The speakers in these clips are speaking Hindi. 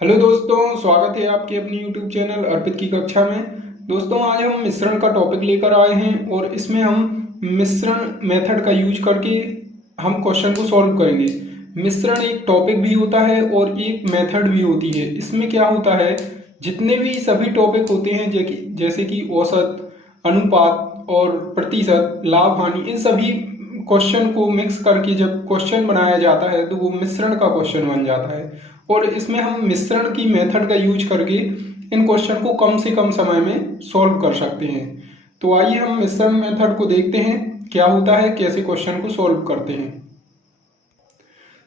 हेलो दोस्तों, स्वागत है आपके अपनी यूट्यूब चैनल अर्पित की कक्षा में। दोस्तों, आज हम मिश्रण का टॉपिक लेकर आए हैं और इसमें हम मिश्रण मेथड का यूज करके हम क्वेश्चन को सॉल्व करेंगे। मिश्रण एक टॉपिक भी होता है और एक मेथड भी होती है। इसमें क्या होता है, जितने भी सभी टॉपिक होते हैं जैसे कि औसत, अनुपात और प्रतिशत, लाभ हानि, इन सभी क्वेश्चन को मिक्स करके जब क्वेश्चन बनाया जाता है तो वो मिश्रण का क्वेश्चन बन जाता है। और इसमें हम मिश्रण की मेथड का यूज करके इन क्वेश्चन को कम से कम समय में सॉल्व कर सकते हैं। तो आइए हम मिश्रण मेथड को देखते हैं, क्या होता है, कैसे क्वेश्चन को सॉल्व करते हैं।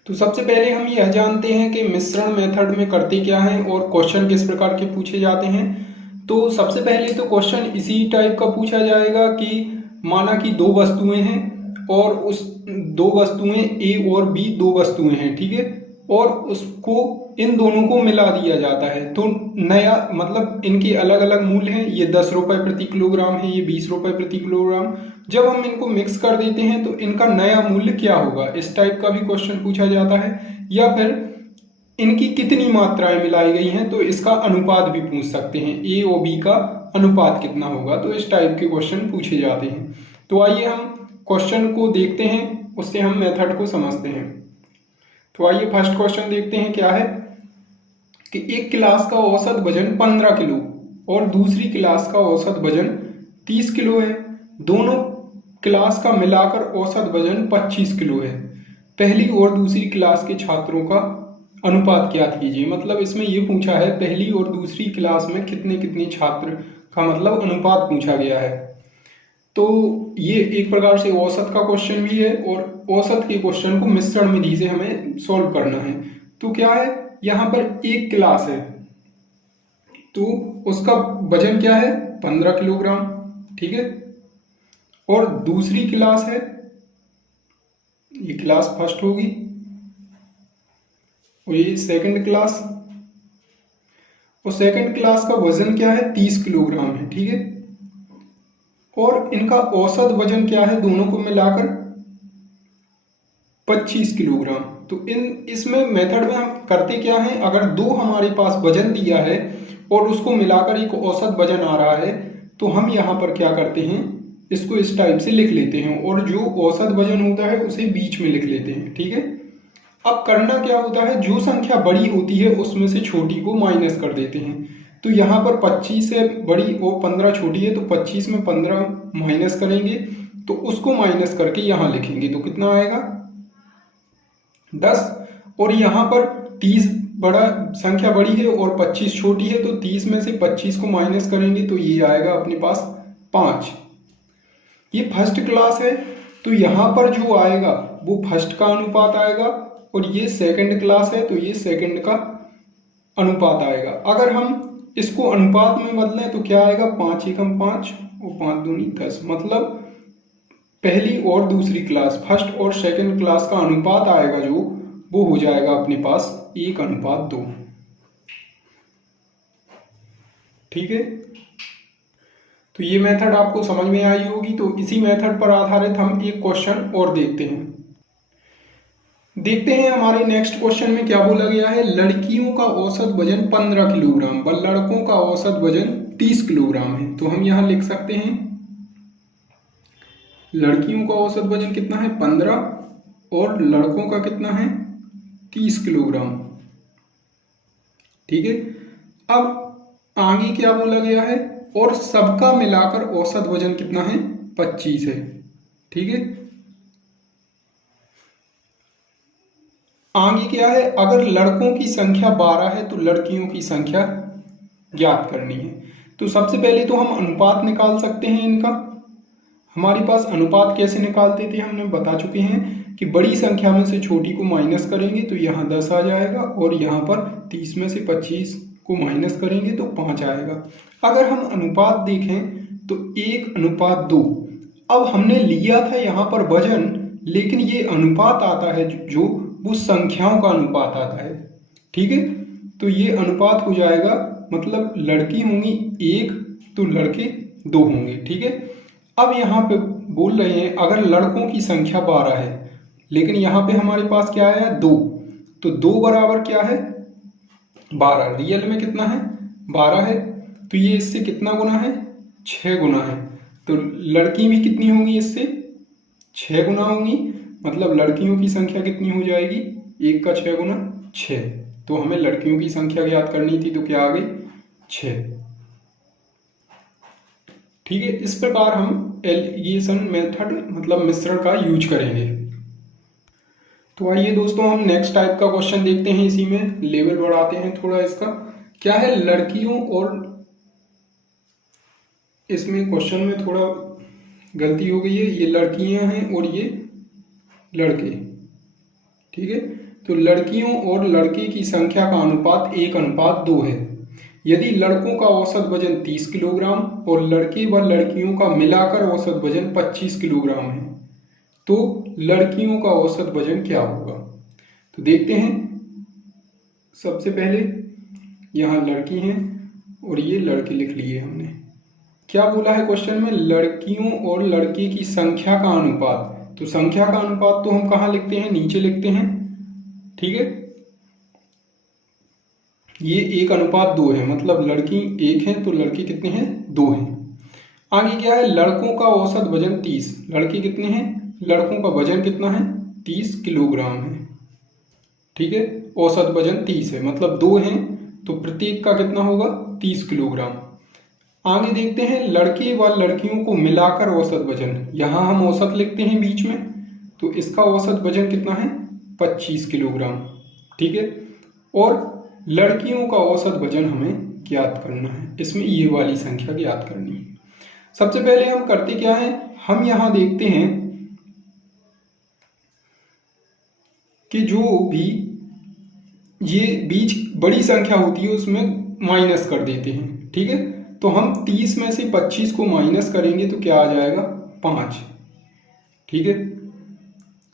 तो सबसे पहले हम यह जानते हैं कि मिश्रण मेथड में करते क्या हैं और क्वेश्चन किस प्रकार के पूछे जाते हैं। तो सबसे पहले तो क्वेश्चन इसी टाइप का पूछा जाएगा कि माना कि दो वस्तुएं हैं और उस दो वस्तुएं ए और बी दो वस्तुएं हैं, ठीक है, और उसको इन दोनों को मिला दिया जाता है। तो नया मतलब इनके अलग अलग मूल्य हैं, ये 10 रुपए प्रति किलोग्राम है, ये 20 रुपए प्रति किलोग्राम। जब हम इनको मिक्स कर देते हैं तो इनका नया मूल्य क्या होगा, इस टाइप का भी क्वेश्चन पूछा जाता है। या फिर इनकी कितनी मात्राएं मिलाई गई हैं, तो इसका अनुपात भी पूछ सकते हैं, ए और बी का अनुपात कितना होगा। तो इस टाइप के क्वेश्चन पूछे जाते हैं। तो आइए हम क्वेश्चन को देखते हैं, उससे हम मेथड को समझते हैं। तो आइए फर्स्ट क्वेश्चन देखते हैं। क्या है कि एक क्लास का औसत वजन 15 किलो और दूसरी क्लास का औसत वजन 30 किलो है। दोनों क्लास का मिलाकर औसत वजन 25 किलो है। पहली और दूसरी क्लास के छात्रों का अनुपात ज्ञात कीजिए। मतलब इसमें ये पूछा है पहली और दूसरी क्लास में कितने कितने छात्र का मतलब अनुपात पूछा गया है। तो ये एक प्रकार से औसत का क्वेश्चन भी है और औसत के क्वेश्चन को मिश्रण विधि से हमें सॉल्व करना है। तो क्या है, यहाँ पर एक क्लास है तो उसका वजन क्या है, 15 किलोग्राम, ठीक है। और दूसरी क्लास है, ये क्लास फर्स्ट होगी और ये सेकंड क्लास, और सेकंड क्लास का वजन क्या है, 30 किलोग्राम है, ठीक है। और इनका औसत वजन क्या है, दोनों को मिलाकर 25 किलोग्राम। तो इसमें मेथड में हम करते क्या है, अगर दो हमारे पास वजन दिया है और उसको मिलाकर एक औसत वजन आ रहा है तो हम यहाँ पर क्या करते हैं, इसको इस टाइप से लिख लेते हैं और जो औसत वजन होता है उसे बीच में लिख लेते हैं, ठीक है। अब करना क्या होता है, जो संख्या बड़ी होती है उसमें से छोटी को माइनस कर देते हैं। तो यहाँ पर 25 से बड़ी और 15 छोटी है, तो 25 में 15 माइनस करेंगे तो उसको माइनस करके यहाँ लिखेंगे तो कितना आएगा, 10। और यहाँ पर 30 बड़ा संख्या बड़ी है और 25 छोटी है, तो 30 में से 25 को माइनस करेंगे तो ये आएगा अपने पास 5। ये फर्स्ट क्लास है तो यहाँ पर जो आएगा वो फर्स्ट का अनुपात आएगा और ये सेकंड क्लास है तो ये सेकंड का अनुपात आएगा। अगर हम इसको अनुपात में बदलें तो क्या आएगा, 5 एकम 5 और 5 दूनी 10। मतलब पहली और दूसरी क्लास, फर्स्ट और सेकंड क्लास का अनुपात आएगा जो, वो हो जाएगा अपने पास 1:2, ठीक है। तो ये मेथड आपको समझ में आई होगी। तो इसी मेथड पर आधारित हम एक क्वेश्चन और देखते हैं हमारे नेक्स्ट क्वेश्चन में क्या बोला गया है, लड़कियों का औसत वजन 15 किलोग्राम व लड़कों का औसत वजन 30 किलोग्राम है। तो हम यहाँ लिख सकते हैं लड़कियों का औसत वजन कितना है, 15, और लड़कों का कितना है, 30 किलोग्राम, ठीक है। अब आगे क्या बोला गया है, और सबका मिलाकर औसत वजन कितना है, 25 है, ठीक है। आगे क्या है, अगर लड़कों की संख्या 12 है तो लड़कियों की संख्या ज्ञात करनी है। तो सबसे पहले तो हम अनुपात निकाल सकते हैं इनका। हमारे पास अनुपात कैसे निकालते थे हमने बता चुके हैं कि बड़ी संख्या में से छोटी को माइनस करेंगे तो यहाँ 10 आ जाएगा और यहाँ पर 30 में से 25 को माइनस करेंगे तो 5 आएगा। अगर हम अनुपात देखें तो 1:2। अब हमने लिया था यहाँ पर वजन, लेकिन ये अनुपात आता है जो वो संख्याओं का अनुपात आता है, ठीक है। तो ये अनुपात हो जाएगा, मतलब लड़की होंगी 1 तो लड़के 2 होंगे, ठीक है। अब यहाँ पे बोल रहे हैं अगर लड़कों की संख्या 12 है लेकिन यहाँ पे हमारे पास क्या आया, 2, तो 2 बराबर क्या है, 12, रियल में कितना है 12 है, तो ये इससे कितना गुना है 6 गुना है। तो लड़की भी कितनी होंगी इससे 6 गुना होंगी, मतलब लड़कियों की संख्या कितनी हो जाएगी 1 का 6 गुना 6। तो हमें लड़कियों की संख्या ज्ञात करनी थी, तो क्या आ गई 6। ठीक है, इस प्रकार हम एलिगेशन मेथड मतलब मिश्रण का यूज करेंगे। तो आइए दोस्तों हम नेक्स्ट टाइप का क्वेश्चन देखते हैं, इसी में लेवल बढ़ाते हैं थोड़ा इसका। क्या है लड़कियों और, इसमें क्वेश्चन में थोड़ा गलती हो गई है, ये लड़कियां हैं और ये लड़के। ठीक है, तो लड़कियों और लड़के की संख्या का अनुपात 1:2 है। यदि लड़कों का औसत वजन 30 किलोग्राम और लड़के व लड़कियों का मिलाकर औसत वजन 25 किलोग्राम है, तो लड़कियों का औसत वजन क्या होगा। तो देखते हैं, सबसे पहले यहाँ लड़की हैं और ये लड़के लिख लिए हमने। क्या बोला है क्वेश्चन में, लड़कियों और लड़के की संख्या का अनुपात। तो संख्या का अनुपात तो हम कहाँ लिखते हैं, नीचे लिखते हैं। ठीक है, ये 1:2 है, मतलब लड़की 1 है तो लड़के कितने हैं 2 हैं। आगे क्या है, लड़कों का औसत वजन 30, लड़के कितने हैं, लड़कों का वजन कितना है 30 किलोग्राम है। ठीक है, औसत वजन 30 है, मतलब 2 हैं तो प्रत्येक का कितना होगा 30 किलोग्राम। आगे देखते हैं लड़के व लड़कियों को मिलाकर औसत वजन, यहाँ हम औसत लिखते हैं बीच में, तो इसका औसत वजन कितना है 25 किलोग्राम। ठीक है, और लड़कियों का औसत वजन हमें ज्ञात करना है, इसमें ये वाली संख्या ज्ञात करनी है। सबसे पहले हम करते क्या है, हम यहाँ देखते हैं कि जो भी ये बीच बड़ी संख्या होती है उसमें माइनस कर देते हैं। ठीक है, तो हम 30 में से 25 को माइनस करेंगे तो क्या आ जाएगा 5। ठीक है,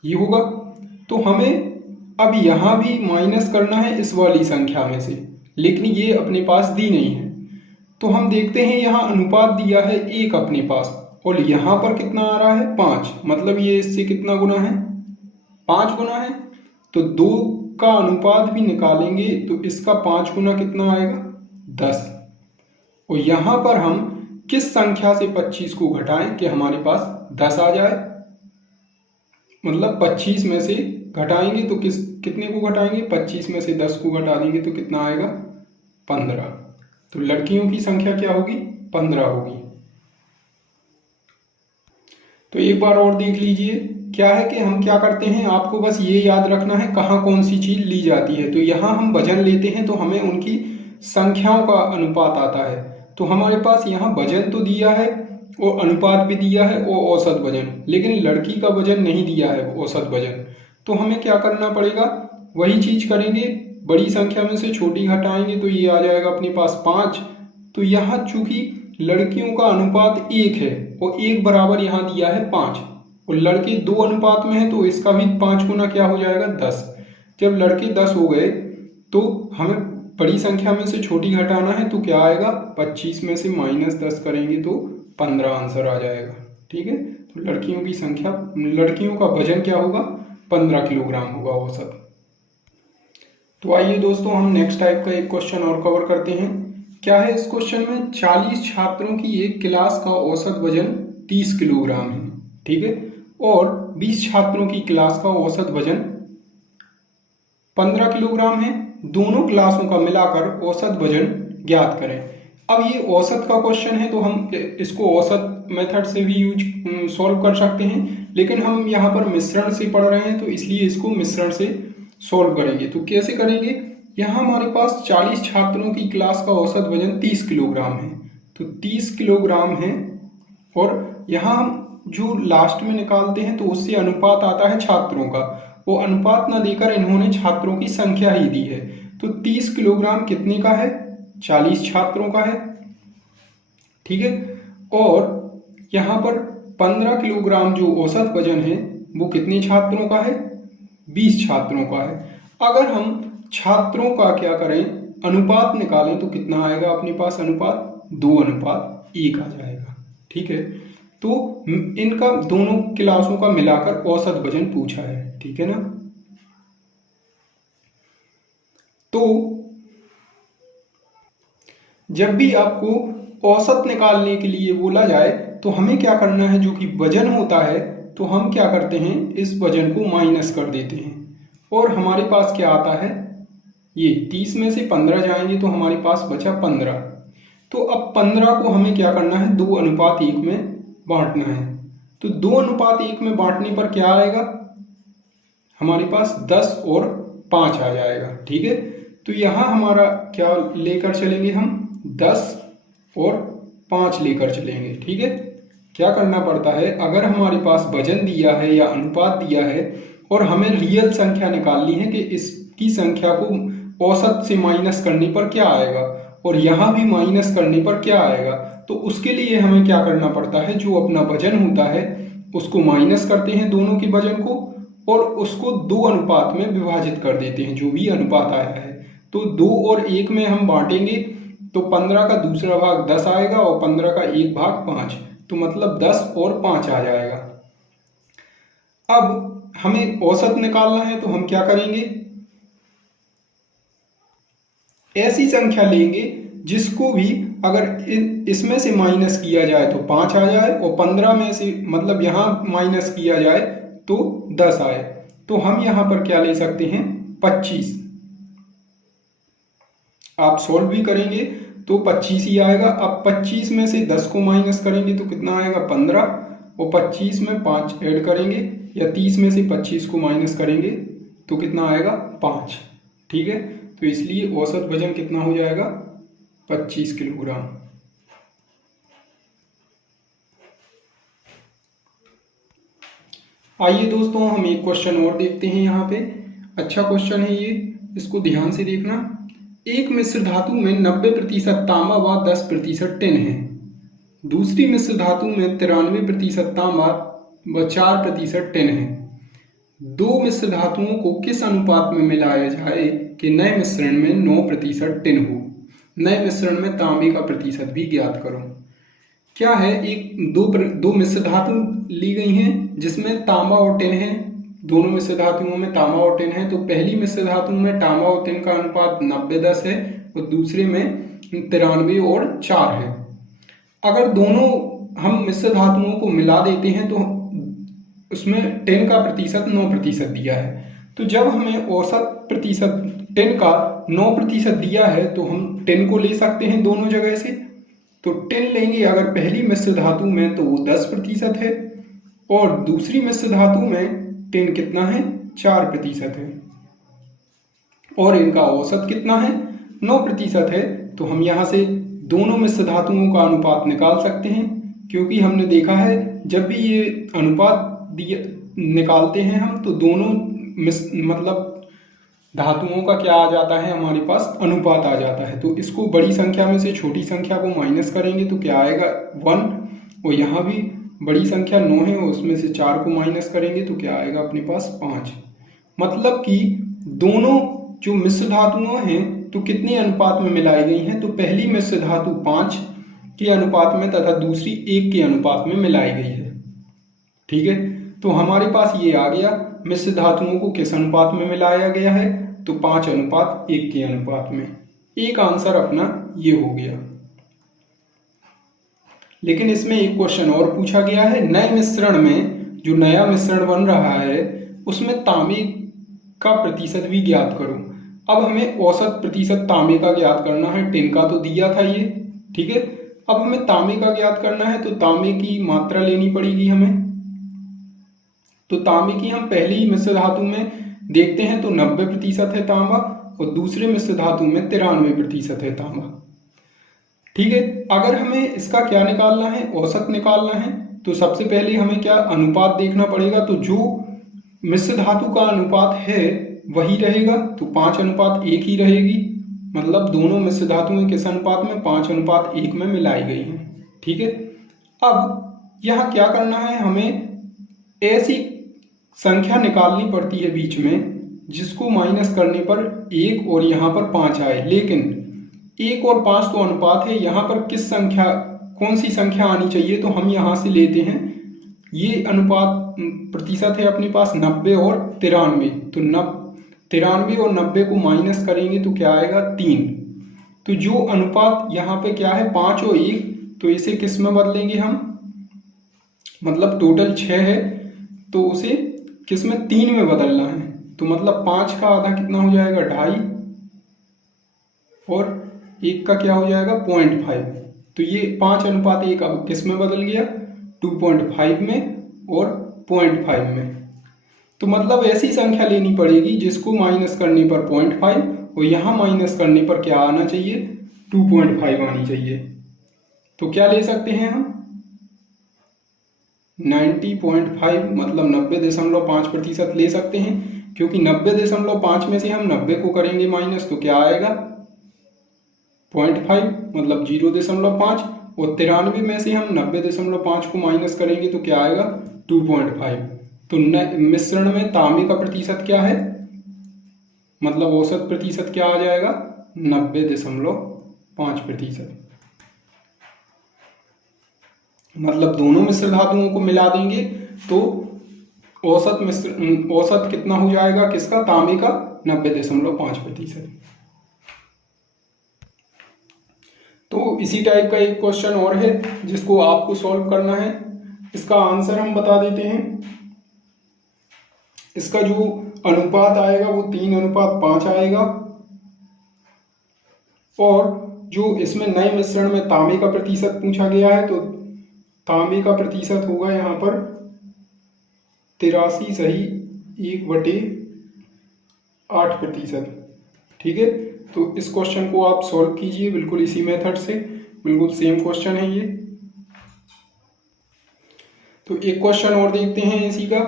ये होगा। तो हमें अब यहाँ भी माइनस करना है इस वाली संख्या में से, लेकिन ये अपने पास दी नहीं है। तो हम देखते हैं यहाँ अनुपात दिया है 1 अपने पास, और यहाँ पर कितना आ रहा है 5, मतलब ये इससे कितना गुना है 5 गुना है। तो 2 का अनुपात भी निकालेंगे तो इसका 5 गुना कितना आएगा 10। और यहाँ पर हम किस संख्या से 25 को घटाएं कि हमारे पास 10 आ जाए, मतलब 25 में से घटाएंगे तो कितने को घटाएंगे 25 में से 10 को घटा देंगे तो कितना आएगा 15। तो लड़कियों की संख्या क्या होगी 15 होगी। तो एक बार और देख लीजिए, क्या है कि हम क्या करते हैं, आपको बस ये याद रखना है कहाँ कौन सी चीज ली जाती है। तो यहाँ हम वजन लेते हैं तो हमें उनकी संख्याओं का अनुपात आता है। तो हमारे पास यहाँ वजन तो दिया है और अनुपात भी दिया है और औसत वजन, लेकिन लड़की का वजन नहीं दिया है औसत वजन। तो हमें क्या करना पड़ेगा, वही चीज करेंगे, बड़ी संख्या में से छोटी घटाएंगे तो ये आ जाएगा अपने पास 5। तो यहाँ चूंकि लड़कियों का अनुपात 1 है और 1 बराबर यहाँ दिया है 5, और लड़के 2 अनुपात में है तो इसका भी 5 गुना क्या हो जाएगा 10। जब लड़के 10 हो गए तो हमें बड़ी संख्या में से छोटी घटाना है, तो क्या आएगा 25 में से -10 करेंगे तो 15 आंसर आ जाएगा। ठीक है, तो लड़कियों की संख्या, लड़कियों का वजन क्या होगा 15 किलोग्राम होगा औसत। तो आइए दोस्तों हम नेक्स्ट टाइप का एक क्वेश्चन और कवर करते हैं। क्या है इस क्वेश्चन में, 40 छात्रों की एक क्लास का औसत वजन 30 किलोग्राम है। ठीक है, और 20 छात्रों की क्लास का औसत वजन 15 किलोग्राम है। दोनों क्लासों का मिलाकर औसत वजन ज्ञात करें। अब ये औसत का क्वेश्चन है तो हम इसको औसत मेथड से भी सॉल्व कर सकते हैं, लेकिन हम यहाँ पर मिश्रण से पढ़ रहे हैं तो इसलिए इसको मिश्रण से सॉल्व करेंगे। तो कैसे करेंगे, यहाँ हमारे पास 40 छात्रों की क्लास का औसत वजन 30 किलोग्राम है, तो 30 किलोग्राम है, और यहाँ हम जो लास्ट में निकालते हैं तो उससे अनुपात आता है छात्रों का, वो अनुपात ना देकर इन्होंने छात्रों की संख्या ही दी है। तो 30 किलोग्राम कितने का है, 40 छात्रों का है। ठीक है, और यहाँ पर 15 किलोग्राम जो औसत वजन है वो कितने छात्रों का है, 20 छात्रों का है। अगर हम छात्रों का क्या करें, अनुपात निकालें तो कितना आएगा अपने पास अनुपात, 2:1 आ जाएगा। ठीक है, तो इनका दोनों क्लासों का मिलाकर औसत वजन पूछा है। ठीक है ना, तो जब भी आपको औसत निकालने के लिए बोला जाए तो हमें क्या करना है, जो कि वजन होता है तो हम क्या करते हैं, इस वजन को माइनस कर देते हैं और हमारे पास क्या आता है, ये 30 में से 15 जाएंगे तो हमारे पास बचा 15। तो अब 15 को हमें क्या करना है, 2:1 में बांटना है। तो 2:1 में बांटने पर क्या आएगा, हमारे पास 10 और 5 आ जाएगा। ठीक है, तो यहाँ हमारा क्या लेकर चलेंगे, हम 10 और 5 लेकर चलेंगे। ठीक है, क्या करना पड़ता है, अगर हमारे पास वजन दिया है या अनुपात दिया है और हमें रियल संख्या निकालनी है कि इसकी संख्या को औसत से माइनस करने पर क्या आएगा और यहाँ भी माइनस करने पर क्या आएगा, तो उसके लिए हमें क्या करना पड़ता है, जो अपना वजन होता है उसको माइनस करते हैं दोनों के वजन को और उसको 2 अनुपात में विभाजित कर देते हैं, जो भी अनुपात आया है। तो 2 और 1 में हम बांटेंगे तो 15 का दूसरा भाग 10 आएगा और 15 का एक भाग 5, तो मतलब 10 और 5 आ जाएगा। अब हमें औसत निकालना है तो हम क्या करेंगे, ऐसी संख्या लेंगे जिसको भी अगर इसमें से माइनस किया जाए तो 5 आ जाए और 15 में से मतलब यहाँ माइनस किया जाए तो 10 आए। तो हम यहाँ पर क्या ले सकते हैं, 25। आप सोल्व भी करेंगे तो 25 ही आएगा। अब 25 में से 10 को माइनस करेंगे तो कितना आएगा, 15 और 25 में 5 ऐड करेंगे या 30 में से 25 को माइनस करेंगे तो कितना आएगा, 5। ठीक है, तो इसलिए औसत वजन कितना हो जाएगा, 25 किलोग्राम। आइए दोस्तों हम एक क्वेश्चन और देखते हैं। यहाँ पे अच्छा क्वेश्चन है ये, इसको ध्यान से देखना। एक मिश्र धातु में 90% तांबा व 10% टिन है। दूसरी मिश्र धातु में 93% तांबा व 4% टिन है। दो मिश्र धातुओं को किस अनुपात में मिलाया जाए कि नए मिश्रण में 9% टिन हो। नए मिश्रण में तांबे का प्रतिशत भी ज्ञात करो। क्या है, एक दो मिश्र धातु ली गई हैं जिसमें तांबा और टिन है। दोनों मिश्र धातुओं में तांबा और टिन है। तो पहली मिश्र धातु में तांबा और टिन का अनुपात 90-10 है और दूसरे में 93 और 4 है। अगर दोनों हम मिश्र धातुओं को मिला देते हैं तो उसमें टिन का प्रतिशत 9% दिया है। तो जब हमें औसत प्रतिशत टिन का 9% दिया है तो हम टिन को ले सकते हैं दोनों जगह से। तो टिन लेंगे अगर पहली मिश्र धातु में तो वो 10% है और दूसरी मिश्र धातु में टिन कितना है, 4% है और इनका औसत कितना है, 9% है। तो हम यहाँ से दोनों मिश्र धातुओं का अनुपात निकाल सकते हैं, क्योंकि हमने देखा है जब भी ये अनुपात निकालते हैं हम तो दोनों मतलब धातुओं का क्या आ जाता है, हमारे पास अनुपात आ जाता है। तो इसको बड़ी संख्या में से छोटी संख्या को माइनस करेंगे तो क्या आएगा, 1। और यहाँ भी बड़ी संख्या 9 है और उसमें से 4 को माइनस करेंगे तो क्या आएगा अपने पास, 5। मतलब कि दोनों जो मिश्र धातुओं हैं तो कितने अनुपात में मिलाई गई हैं, तो पहली मिश्र धातु 5 के अनुपात में तथा दूसरी 1 के अनुपात में मिलाई गई है। ठीक है, तो हमारे पास ये आ गया मिश्र धातुओं को किस अनुपात में मिलाया गया है, तो 5:1 के अनुपात में। एक आंसर अपना ये हो गया। लेकिन इसमें एक क्वेश्चन और पूछा गया है, नए मिश्रण में जो नया मिश्रण बन रहा है उसमें तांबे का प्रतिशत भी ज्ञात करो। अब हमें औसत प्रतिशत तांबे का ज्ञात करना है। टिन का तो दिया था ये, ठीक है। अब हमें तांबे का ज्ञात करना है तो तांबे की मात्रा लेनी पड़ेगी हमें। तो तांबे की हम पहली मिश्र धातु में देखते हैं तो 90% है तांबा और दूसरे मिश्र धातु में 93% है तांबा। ठीक है, अगर हमें इसका क्या निकालना है, औसत निकालना है, तो सबसे पहले हमें क्या अनुपात देखना पड़ेगा। तो जो मिश्र धातु का अनुपात है वही रहेगा, तो 5:1 ही रहेगी। मतलब दोनों मिश्र धातुएं किस अनुपात में, 5:1 में मिलाई गई हैं। ठीक है, अब यहाँ क्या करना है, हमें ऐसी संख्या निकालनी पड़ती है बीच में जिसको माइनस करने पर 1 और यहाँ पर 5 आए। लेकिन 1 और 5 तो अनुपात है, यहाँ पर किस संख्या, कौन सी संख्या आनी चाहिए, तो हम यहाँ से लेते हैं ये अनुपात प्रतिशत है अपने पास 90 और 93। तो 93 और 90 को माइनस करेंगे तो क्या आएगा, 3। तो जो अनुपात यहाँ पे क्या है 5 और 1, तो इसे किस में बदलेंगे हम, मतलब टोटल 6 है तो उसे किस में 3 में बदलना है। तो मतलब 5 का आधा कितना हो जाएगा 2.5 और 1 का क्या हो जाएगा 0.5। तो ये 5:1 अब किस में बदल गया 2.5 में और 0.5 में। तो मतलब ऐसी संख्या लेनी पड़ेगी जिसको माइनस करने पर 0.5 और यहाँ माइनस करने पर क्या आना चाहिए 2.5 आनी चाहिए। तो क्या ले सकते हैं हम 90.5 मतलब 90.5% ले सकते हैं, क्योंकि 90.5 में से हम 90 को करेंगे माइनस तो क्या आएगा 0.5 मतलब 0.5 और 93 में से हम 90.5 को माइनस करेंगे तो क्या आएगा 2.5। तो मिश्रण में तांबे का प्रतिशत क्या है, मतलब औसत प्रतिशत क्या आ जाएगा 90.5%। मतलब दोनों मिश्र धातुओं को मिला देंगे तो औसत कितना हो जाएगा किसका तांबे का 90.5%। तो इसी टाइप का एक क्वेश्चन और है जिसको आपको सॉल्व करना है। इसका आंसर हम बता देते हैं। इसका जो अनुपात आएगा वो 3:5 आएगा और जो इसमें नए मिश्रण में तांबे का प्रतिशत पूछा गया है तो तांबे का प्रतिशत होगा यहाँ पर 83 सही 1/8%। ठीक है, तो इस क्वेश्चन को आप सॉल्व कीजिए बिल्कुल इसी मेथड से, बिल्कुल सेम क्वेश्चन है ये। तो एक क्वेश्चन और देखते हैं इसी का।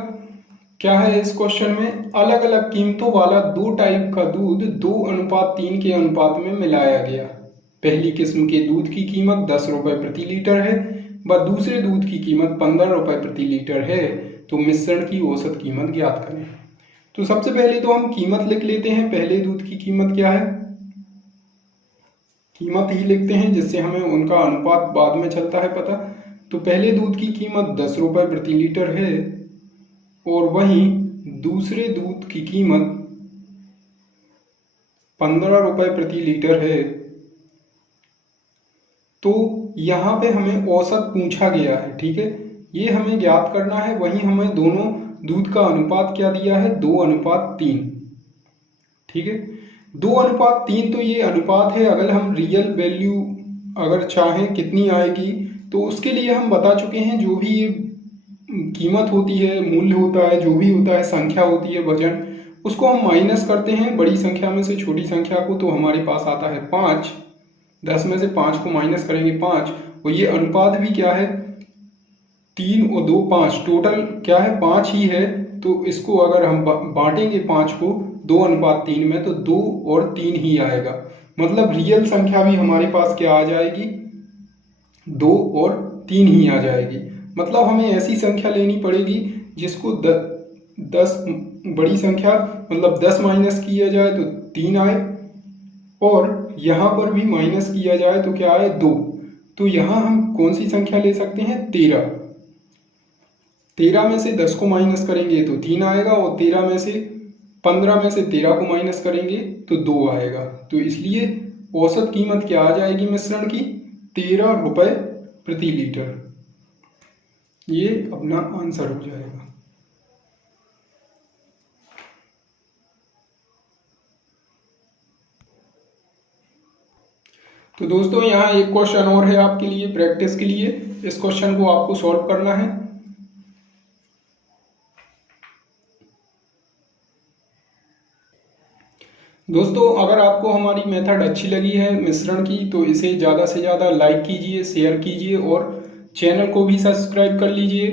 क्या है इस क्वेश्चन में, अलग अलग कीमतों वाला 2 टाइप का दूध 2:3 के अनुपात में मिलाया गया। पहली किस्म के दूध की कीमत 10 रुपए प्रति लीटर है व दूसरे दूध की कीमत 15 रुपए प्रति लीटर है। तो मिश्रण की औसत कीमत ज्ञात करें। तो सबसे पहले तो हम कीमत लिख लेते हैं। पहले दूध की कीमत क्या है, कीमत ही लिखते हैं जिससे हमें उनका अनुपात बाद में चलता है पता। तो पहले दूध की कीमत 10 रुपए प्रति लीटर है और वहीं दूसरे दूध की कीमत 15 रुपए प्रति लीटर है। तो यहाँ पे हमें औसत पूछा गया है, ठीक है, ये हमें ज्ञात करना है। वहीं हमें दोनों दूध का अनुपात क्या दिया है 2:3। ठीक है, 2:3 तो ये अनुपात है। अगर हम रियल वैल्यू अगर चाहें कितनी आएगी तो उसके लिए हम बता चुके हैं। जो भी ये कीमत होती है, मूल्य होता है, जो भी होता है, संख्या होती है, वजन, उसको हम माइनस करते हैं बड़ी संख्या में से छोटी संख्या को, तो हमारे पास आता है 5। 10 में से 5 को माइनस करेंगे 5 और ये अनुपात भी क्या है 3 और 2 5, टोटल क्या है 5 ही है। तो इसको अगर हम बांटेंगे 5 को 2:3 में तो 2 और 3 ही आएगा। मतलब रियल संख्या भी हमारे पास क्या आ जाएगी 2 और 3 ही आ जाएगी। मतलब हमें ऐसी संख्या लेनी पड़ेगी जिसको 10 बड़ी संख्या मतलब 10 माइनस किया जाए तो 3 आए और यहाँ पर भी माइनस किया जाए तो क्या आए 2। तो यहाँ हम कौन सी संख्या ले सकते हैं 13। 13 में से 10 को माइनस करेंगे तो 3 आएगा और 13 में से 15 में से 13 को माइनस करेंगे तो 2 आएगा। तो इसलिए औसत कीमत क्या आ जाएगी मिश्रण की 13 रुपए प्रति लीटर। ये अपना आंसर हो जाएगा। तो दोस्तों यहाँ एक क्वेश्चन और है आपके लिए प्रैक्टिस के लिए। इस क्वेश्चन को आपको सॉल्व करना है। दोस्तों अगर आपको हमारी मेथड अच्छी लगी है मिश्रण की तो इसे ज़्यादा से ज़्यादा लाइक कीजिए, शेयर कीजिए और चैनल को भी सब्सक्राइब कर लीजिए।